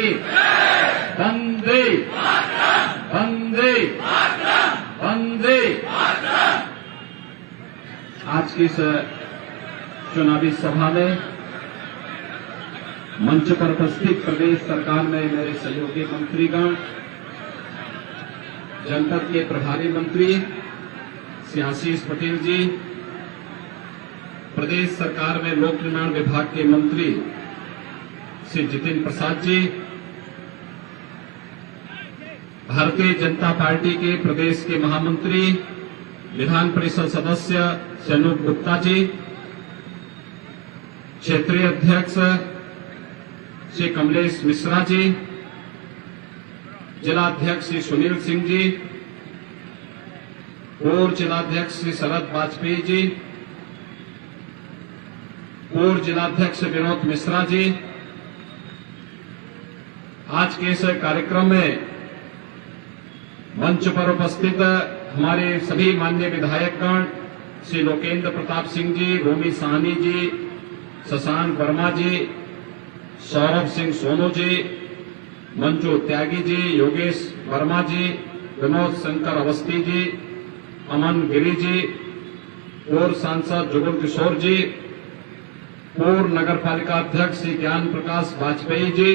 की वंदे वंदे वंदे। आज की इस चुनावी सभा में मंच पर उपस्थित प्रदेश सरकार में मेरे सहयोगी मंत्रीगण, जनपद के प्रभारी मंत्री श्री आशीष पटेल जी, प्रदेश सरकार में लोक निर्माण विभाग के मंत्री श्री जितिन प्रसाद जी, भारतीय जनता पार्टी के प्रदेश के महामंत्री विधान परिषद सदस्य श्री अनूप गुप्ता जी, क्षेत्रीय अध्यक्ष श्री कमलेश मिश्रा जी, जिलाध्यक्ष श्री सुनील सिंह जी, पूर्व जिलाध्यक्ष श्री शरद वाजपेयी जी, पूर्व जिलाध्यक्ष विनोद मिश्रा जी। आज के इस कार्यक्रम में मंच पर उपस्थित हमारे सभी माननीय विधायकगण श्री लोकेंद्र प्रताप सिंह जी, रोमी साहनी जी, शशांक वर्मा जी, सौरभ सिंह सोनू जी, मंजू त्यागी जी, योगेश वर्मा जी, विनोद शंकर अवस्थी जी, अमन गिरी जी, पूर्व सांसद जुगल किशोर जी, पूर्व नगर पालिका अध्यक्ष श्री ज्ञान प्रकाश वाजपेयी जी,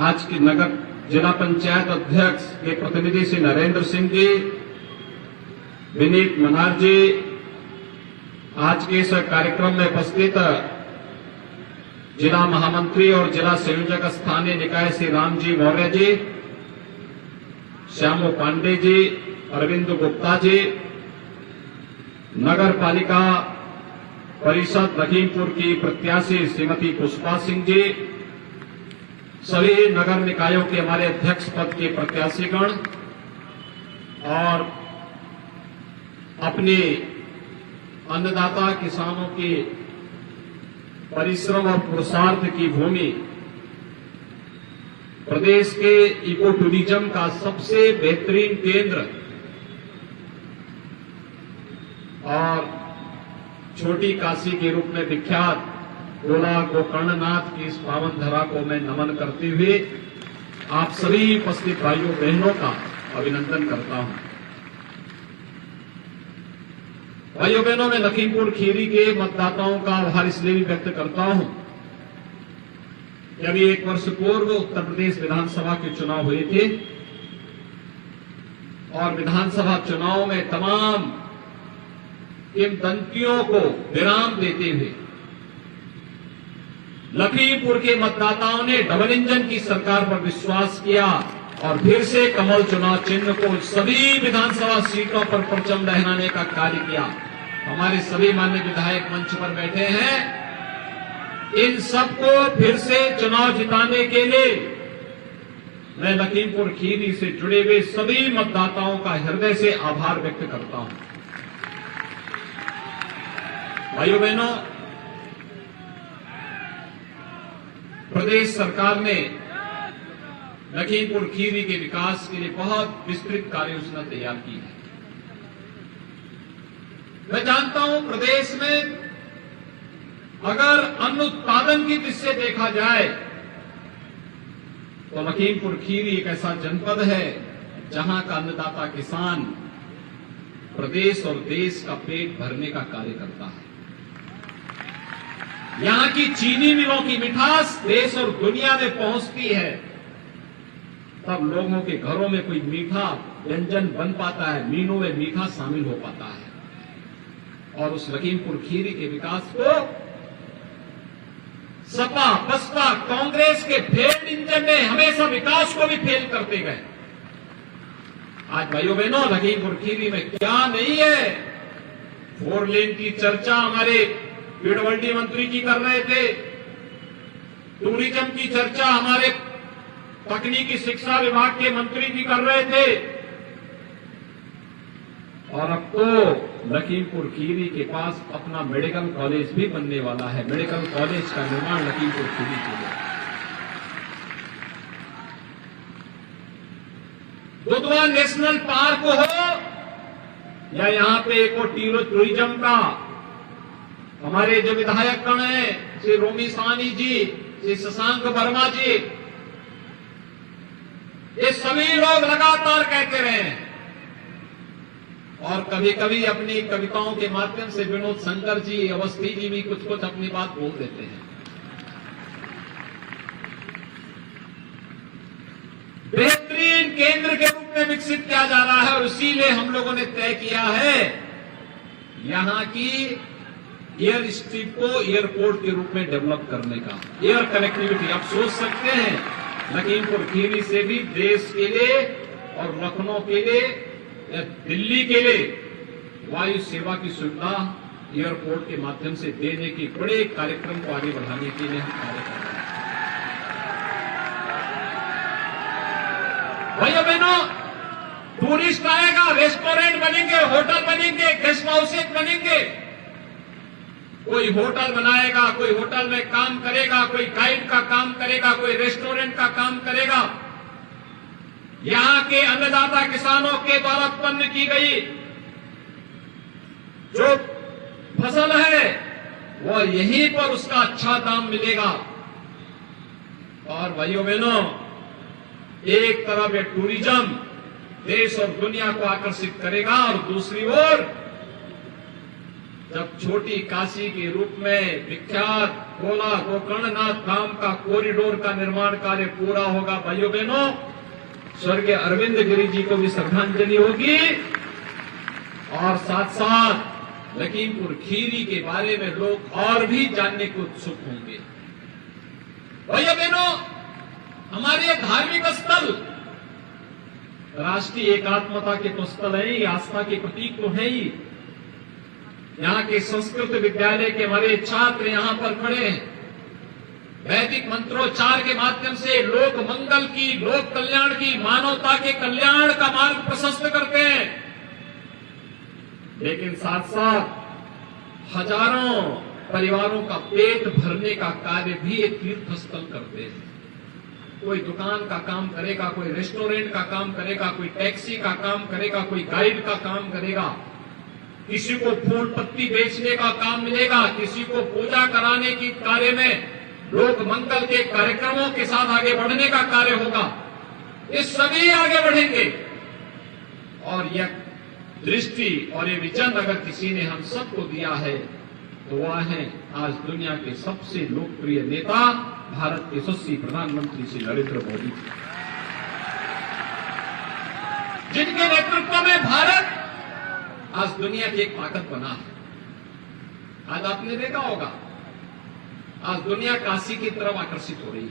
आज की नगर जिला पंचायत अध्यक्ष के प्रतिनिधि श्री नरेंद्र सिंह जी, विनीत मनार जी, आज के इस कार्यक्रम में उपस्थित जिला महामंत्री और जिला संयोजक स्थानीय निकाय श्री राम जी मौर्य जी, श्यामो पांडे जी, अरविंद गुप्ता जी, नगर पालिका परिषद लखीमपुर की प्रत्याशी श्रीमती पुष्पा सिंह जी, सभी नगर निकायों के हमारे अध्यक्ष पद के प्रत्याशीगण और अपने अन्नदाता किसानों के परिश्रम और पुरुषार्थ की भूमि, प्रदेश के इको टूरिज्म का सबसे बेहतरीन केंद्र और छोटी काशी के रूप में विख्यात गोला गोकर्णनाथ की इस पावन धरा को मैं नमन करते हुए आप सभी उपस्थित भाइयों बहनों का अभिनंदन करता हूं। भाइयों बहनों, मैं लखीमपुर खीरी के मतदाताओं का आभार इसलिए भी व्यक्त करता हूं कि अभी एक वर्ष पूर्व उत्तर प्रदेश विधानसभा के चुनाव हुए थे और विधानसभा चुनाव में तमाम किंवदंतियों को विराम देते हुए लखीमपुर के मतदाताओं ने डबल इंजन की सरकार पर विश्वास किया और फिर से कमल चुनाव चिन्ह को सभी विधानसभा सीटों पर परचम लहराने का कार्य किया। हमारे सभी माननीय विधायक मंच पर बैठे हैं, इन सबको फिर से चुनाव जिताने के लिए मैं लखीमपुर खीरी से जुड़े हुए सभी मतदाताओं का हृदय से आभार व्यक्त करता हूं। भाइयों बहनों, प्रदेश सरकार ने लखीमपुर खीरी के विकास के लिए बहुत विस्तृत कार्य योजना तैयार की है। मैं जानता हूं प्रदेश में अगर अन्न उत्पादन की दृष्टि से देखा जाए तो लखीमपुर खीरी एक ऐसा जनपद है जहां का अन्नदाता किसान प्रदेश और देश का पेट भरने का कार्य करता है। यहां की चीनी मिलों की मिठास देश और दुनिया में पहुंचती है, तब लोगों के घरों में कोई मीठा व्यंजन बन पाता है, मीनों में मीठा शामिल हो पाता है। और उस लखीमपुर खीरी के विकास को सपा बसपा कांग्रेस के फेल इंजन ने हमेशा विकास को भी फेल करते गए। आज भाइयों बहनों, लखीमपुर खीरी में क्या नहीं है। 4 लेन की चर्चा हमारे पीडब्ल्यूडी मंत्री जी कर रहे थे, टूरिज्म की चर्चा हमारे तकनीकी शिक्षा विभाग के मंत्री जी कर रहे थे और अब तो लखीमपुर खीरी के पास अपना मेडिकल कॉलेज भी बनने वाला है। मेडिकल कॉलेज का निर्माण लखीमपुर खीरी के लिए। दुधवा नेशनल पार्क हो या यहां पे इको टूरिज्म का हमारे जो विधायकगण हैं श्री रोमी साहनी जी, श्री शशांक वर्मा जी, ये सभी लोग लगातार कहते रहे हैं और कभी कभी अपनी कविताओं के माध्यम से विनोद शंकर जी, अवस्थी जी भी कुछ कुछ अपनी बात बोल देते हैं। बेहतरीन केंद्र के रूप में विकसित किया जा रहा है और इसीलिए हम लोगों ने तय किया है यहां की एयर स्ट्रिप को एयरपोर्ट के रूप में डेवलप करने का। एयर कनेक्टिविटी, आप सोच सकते हैं लखीमपुर खीरी से भी देश के लिए और लखनऊ के लिए या दिल्ली के लिए वायु सेवा की सुविधा एयरपोर्ट के माध्यम से देने के बड़े कार्यक्रम को आगे बढ़ाने के लिए हम कार्य कर रहे हैं। भाइयों बहनों, टूरिस्ट आएगा, रेस्टोरेंट बनेंगे, होटल बनेंगे, गेस्ट हाउसेज बनेंगे। कोई होटल बनाएगा, कोई होटल में काम करेगा, कोई गाइड का काम करेगा, कोई रेस्टोरेंट का काम करेगा। यहां के अन्नदाता किसानों के द्वारा उत्पन्न की गई जो फसल है वो यहीं पर उसका अच्छा दाम मिलेगा। और भाइयों बहनों, एक तरफ ये टूरिज्म देश और दुनिया को आकर्षित करेगा और दूसरी ओर जब छोटी काशी के रूप में विख्यात गोला गोकर्णनाथ धाम का कॉरिडोर का निर्माण कार्य पूरा होगा, भाइयों बहनों, स्वर्गीय अरविंद गिरी जी को भी श्रद्धांजलि होगी और साथ साथ लखीमपुर खीरी के बारे में लोग और भी जानने को उत्सुक होंगे। भाइयों बहनों, हमारे धार्मिक स्थल राष्ट्रीय एकात्मता के तो स्थल है ही, आस्था के प्रतीक तो है ही। यहाँ के संस्कृत विद्यालय के हमारे छात्र यहाँ पर खड़े हैं, वैदिक मंत्रोच्चार के माध्यम से लोक मंगल की, लोक कल्याण की, मानवता के कल्याण का मार्ग प्रशस्त करते हैं। लेकिन साथ साथ हजारों परिवारों का पेट भरने का कार्य भी एक तीर्थ स्थल करते हैं। कोई दुकान का काम करेगा, कोई रेस्टोरेंट का काम करेगा, कोई टैक्सी का काम करेगा, कोई गाइड का काम करेगा, किसी को फूल पत्ती बेचने का काम मिलेगा, किसी को पूजा कराने की कार्य में लोक मंगल के कार्यक्रमों के साथ आगे बढ़ने का कार्य होगा। ये सभी आगे बढ़ेंगे और यह दृष्टि और ये विजन अगर किसी ने हम सबको दिया है तो वह है आज दुनिया के सबसे लोकप्रिय नेता, भारत के यशस्वी प्रधानमंत्री श्री नरेंद्र मोदी, जिनके नेतृत्व में भारत आज दुनिया की एक ताकत बना है। आज आपने देखा होगा, आज दुनिया काशी की तरफ आकर्षित हो रही है।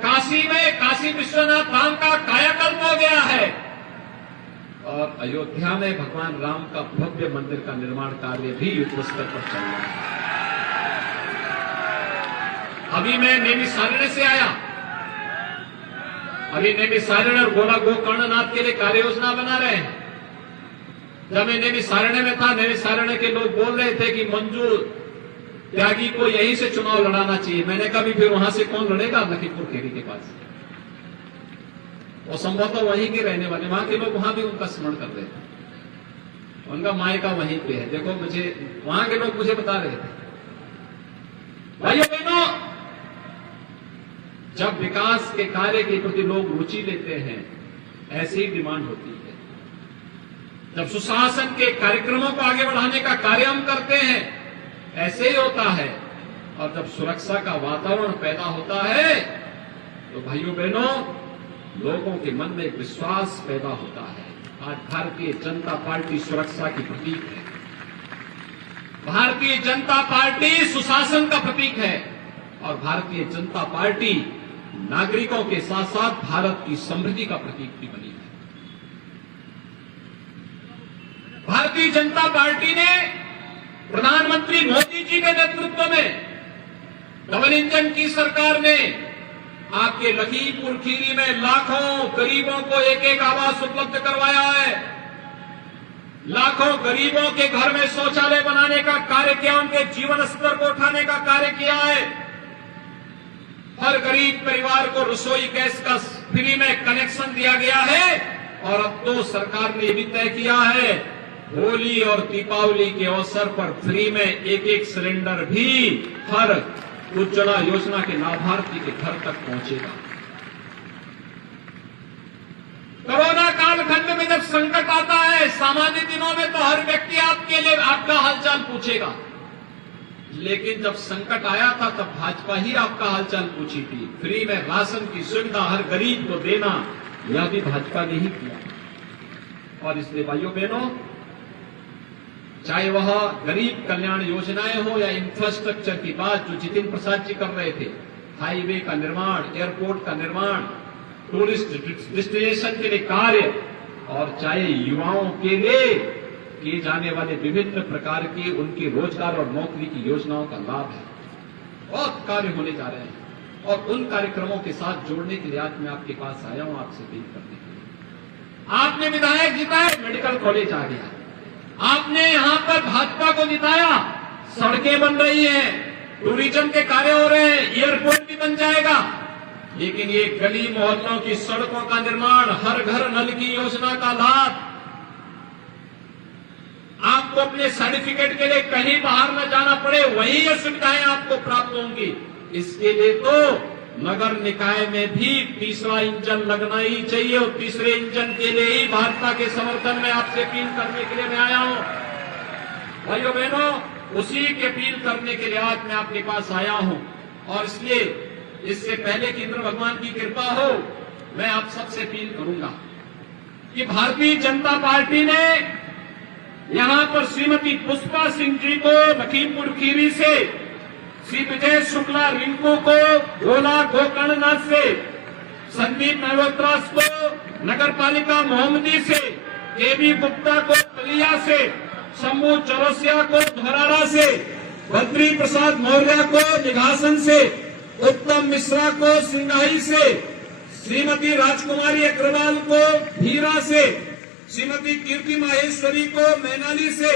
काशी में काशी विश्वनाथ धाम का कायाकल्प हो गया है और अयोध्या में भगवान राम का भव्य मंदिर का निर्माण कार्य भी युद्ध स्तर पर चल रहा है। अभी मैं नैमिषारण्य से आया, अभी नैमिषारण्य और गोला गोकर्णनाथ के लिए कार्य योजना बना रहे हैं। जब मैं नैमिषारण्य में था, नैमिषारण्य के लोग बोल रहे थे कि मंजू त्यागी को यहीं से चुनाव लड़ाना चाहिए। मैंने कहा भी फिर वहां से कौन लड़ेगा? लखीमपुर खीरी के पास। वो संभवतः वहीं के रहने वाले, वहां के लोग वहां भी उनका स्मरण कर रहे थे, उनका मायका वहीं पे है। देखो, मुझे वहां के लोग मुझे बता रहे थे। भाइयों बहनों, जब विकास के कार्य के प्रति लोग रुचि लेते हैं, ऐसी डिमांड होती है। जब सुशासन के कार्यक्रमों को आगे बढ़ाने का कार्य हम करते हैं, ऐसे ही होता है। और जब सुरक्षा का वातावरण पैदा होता है तो भाइयों बहनों, लोगों के मन में एक विश्वास पैदा होता है। आज भारतीय जनता पार्टी सुरक्षा की प्रतीक है, भारतीय जनता पार्टी सुशासन का प्रतीक है और भारतीय जनता पार्टी नागरिकों के साथ साथ भारत की समृद्धि का प्रतीक भी बनी है। भारतीय जनता पार्टी ने प्रधानमंत्री मोदी जी के नेतृत्व में डबल इंजन की सरकार ने आपके लखीमपुर खीरी में लाखों गरीबों को एक एक आवास उपलब्ध करवाया है। लाखों गरीबों के घर में शौचालय बनाने का कार्य किया, उनके जीवन स्तर को उठाने का कार्य किया है। हर गरीब परिवार को रसोई गैस का फ्री में कनेक्शन दिया गया है और अब तो सरकार ने भी तय किया है होली और दीपावली के अवसर पर फ्री में एक एक सिलेंडर भी हर उज्ज्वला योजना के लाभार्थी के घर तक पहुंचेगा। कोरोना कालखंड में जब संकट आता है, सामान्य दिनों में तो हर व्यक्ति आपके लिए आपका हालचाल पूछेगा, लेकिन जब संकट आया था तब भाजपा ही आपका हालचाल पूछी थी। फ्री में राशन की सुविधा हर गरीब को देना, यह भी भाजपा ने ही किया। और इसलिए भाइयों बहनों, चाहे वह गरीब कल्याण योजनाएं हो या इंफ्रास्ट्रक्चर की बात जो जितिन प्रसाद जी कर रहे थे, हाईवे का निर्माण, एयरपोर्ट का निर्माण, टूरिस्ट डेस्टिनेशन के लिए कार्य, और चाहे युवाओं के लिए किए जाने वाले विभिन्न प्रकार की उनकी रोजगार और नौकरी की योजनाओं का लाभ है। बहुत कार्य होने जा रहे हैं और उन कार्यक्रमों के साथ जोड़ने के लिए आज मैं आपके पास आया हूं, आपसे अपील करने के लिए। आपने विधायक जिताए, मेडिकल कॉलेज आ गया। आपने यहां पर भाजपा को जिताया, सड़कें बन रही हैं, टूरिज्म के कार्य हो रहे हैं, एयरपोर्ट भी बन जाएगा। लेकिन ये गली मोहल्लों की सड़कों का निर्माण, हर घर नल की योजना का लाभ, आपको अपने सर्टिफिकेट के लिए कहीं बाहर न जाना पड़े, वही ये सुविधाएं आपको प्राप्त होंगी। इसके लिए तो नगर निकाय में भी तीसरा इंजन लगना ही चाहिए, और तीसरे इंजन के लिए ही भाजपा के समर्थन में आपसे अपील करने के लिए मैं आया हूं। भाइयों बहनों, उसी की अपील करने के लिए आज मैं आपके पास आया हूं। और इसलिए इससे पहले कि इंद्र भगवान की कृपा हो, मैं आप सबसे अपील करूंगा कि भारतीय जनता पार्टी ने यहां पर श्रीमती पुष्पा सिंह जी को लखीमपुर खीरी से, श्री विजय शुक्ला रिंकू को गोला गोकर्णनाथ से, संदीप मल्होत्रा को नगर पालिका मोहम्मदी से, केबी गुप्ता को बलिया से, शंभू चौरसिया को धोराड़ा से, बद्री प्रसाद मौर्य को निघासन से, उत्तम मिश्रा को सिंगाही से, श्रीमती राजकुमारी अग्रवाल को भीरा से, श्रीमती कीर्ति माहेश्वरी को मैनाली से,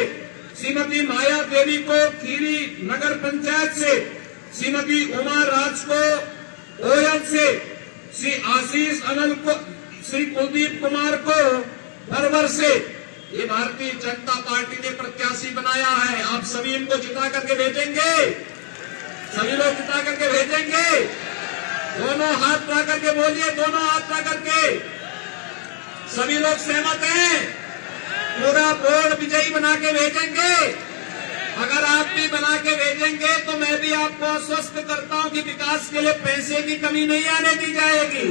श्रीमती माया देवी को खीरी नगर पंचायत से, श्रीमती उमा राज को ओयल से, श्री आशीष अनल को, श्री कुलदीप कुमार को बरवर से, ये भारतीय जनता पार्टी ने प्रत्याशी बनाया है। आप सभी इनको जिता करके भेजेंगे, सभी लोग जिता करके भेजेंगे। दोनों हाथ ला करके बोलिए, दोनों हाथ ला करके। सभी लोग सहमत हैं? पूरा बोर्ड विजयी बना के भेजेंगे। अगर आप भी बना के भेजेंगे तो मैं भी आपको आश्वस्त करता हूं कि विकास के लिए पैसे की कमी नहीं आने दी जाएगी।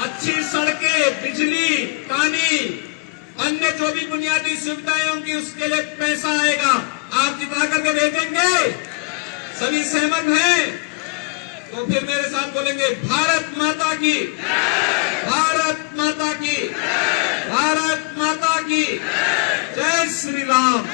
अच्छी सड़कें, बिजली, पानी, अन्य जो भी बुनियादी सुविधाएं होंगी उसके लिए पैसा आएगा। आप जिता करके भेजेंगे? सभी सहमत हैं? तो फिर मेरे साथ बोलेंगे, भारत माता की, भारत माता की, भारत माता की, जय श्री राम।